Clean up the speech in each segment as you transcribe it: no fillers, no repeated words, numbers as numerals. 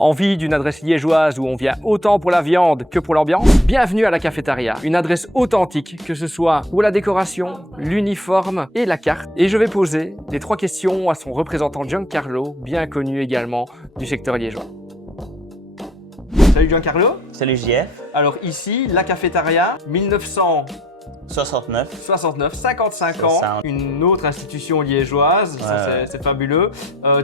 Envie d'une adresse liégeoise où on vient autant pour la viande que pour l'ambiance? Bienvenue à la Cafétéria, une adresse authentique, que ce soit pour la décoration, l'uniforme et la carte. Et je vais poser les 3 questions à son représentant Giancarlo, bien connu également du secteur liégeois. Salut Giancarlo. Salut JF. Alors ici, la Cafétéria, 1969, 55 ans, ça. une autre institution liégeoise, Ouais. c'est fabuleux.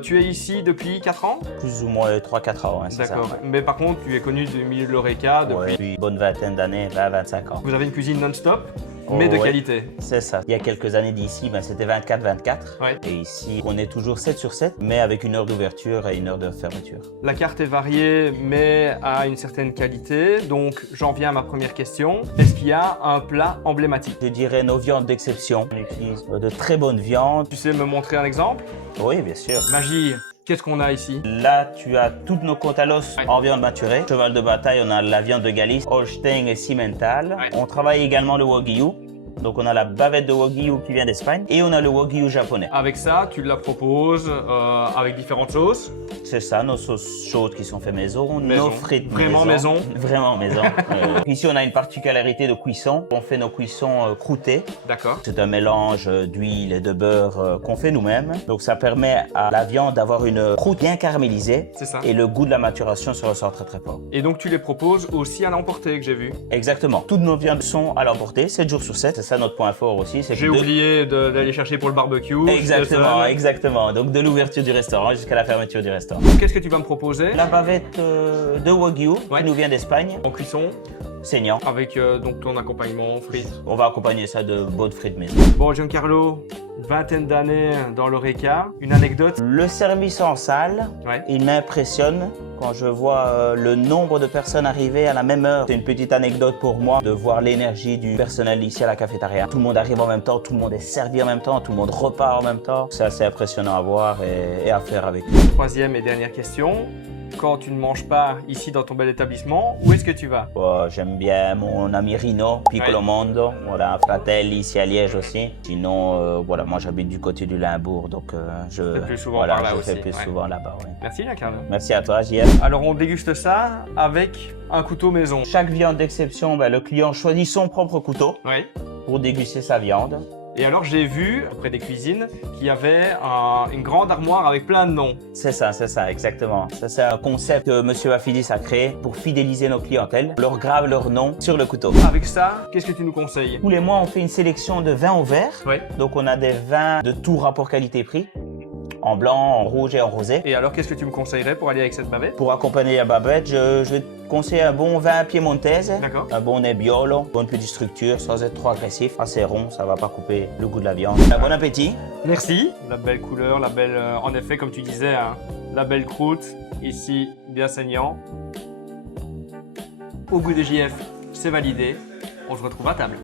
Tu es ici depuis 4 ans? Plus ou moins 3-4 ans, ouais, c'est ça. D'accord, Ouais. mais par contre, tu es connu du milieu de l'Horeca depuis... Ouais, depuis une bonne vingtaine d'années, 20-25 ans. Vous avez une cuisine non-stop, mais de Ouais. qualité. C'est ça. Il y a quelques années d'ici, c'était 24-24. Ouais. Et ici, on est toujours 7 sur 7, mais avec une heure d'ouverture et une heure de fermeture. La carte est variée, mais à une certaine qualité. Donc, j'en viens à ma première question. Est-ce qu'il y a un plat emblématique? Je dirais nos viandes d'exception. On utilise de très bonnes viandes. Tu sais me montrer un exemple? Oui, bien sûr. Magie, qu'est-ce qu'on a ici? Là, tu as toutes nos côtes à l'os en viande maturée. Cheval de bataille, on a la viande de Galice, Holstein et Simmental. Ouais. On travaille également le Wagyu. Donc, on a la bavette de Wagyu qui vient d'Espagne et on a le Wagyu japonais. Avec ça, tu la proposes avec différentes sauces. C'est ça, nos sauces chaudes qui sont faites maison, Maison. nos frites Vraiment maison. Vraiment maison. Ici, on a une particularité de cuisson. On fait nos cuissons croûtées. D'accord. C'est un mélange d'huile et de beurre qu'on fait nous-mêmes. Donc, ça permet à la viande d'avoir une croûte bien caramélisée. C'est ça. Et le goût de la maturation se ressort très très fort. Et donc, tu les proposes aussi à l'emporter, que j'ai vu. Exactement. Toutes nos viandes sont à l'emporter, 7 jours sur 7. C'est ça notre point fort aussi. J'ai oublié d'aller chercher pour le barbecue. Exactement, exactement. Donc, de l'ouverture du restaurant jusqu'à la fermeture du restaurant. Qu'est-ce que tu vas me proposer? La bavette de Wagyu Ouais. qui nous vient d'Espagne, En cuisson, saignant. avec donc ton accompagnement frites. On va accompagner ça de bonnes frites maison. Bon, Giancarlo, vingtaine d'années dans l'Horeca. Une anecdote? Le service en salle, Ouais. il m'impressionne quand je vois le nombre de personnes arriver à la même heure. C'est une petite anecdote pour moi de voir l'énergie du personnel ici à la cafétéria. Tout le monde arrive en même temps, tout le monde est servi en même temps, tout le monde repart en même temps. C'est assez impressionnant à voir et à faire avec eux. Troisième et dernière question. Quand tu ne manges pas ici dans ton bel établissement, où est-ce que tu vas? J'aime bien mon ami Rino, Piccolo Ouais. Mondo, voilà, Fratelli ici à Liège aussi. Sinon, voilà, moi j'habite du côté du Limbourg, donc je Fais plus souvent voilà, par là je aussi, fais plus ouais. souvent là-bas. Ouais. Merci Giancarlo. Merci à toi, JF. Alors on déguste ça avec un couteau maison. Chaque viande d'exception, le client choisit son propre couteau Oui. pour déguster sa viande. Et alors j'ai vu, auprès des cuisines, qu'il y avait une grande armoire avec plein de noms. C'est ça, exactement. Ça, c'est un concept que Monsieur Affidis a créé pour fidéliser nos clientèles. On leur grave leur nom sur le couteau. Avec ça, qu'est-ce que tu nous conseilles? Tous les mois, on fait une sélection de vins au verre. Oui. Donc, on a des vins de tout rapport qualité-prix, en blanc, en rouge et en rosé. Et alors qu'est-ce que tu me conseillerais pour aller avec cette bavette? Pour accompagner la bavette, je vais te conseiller un bon vin piémontaise, D'accord. un bon Nebbiolo, bonne petite structure, sans être trop agressif, assez rond, ça va pas couper le goût de la viande. Bon appétit. Merci. La belle couleur, la belle, en effet, comme tu disais, hein, la belle croûte, ici bien saignant. Au goût des JF, c'est validé. On se retrouve à table.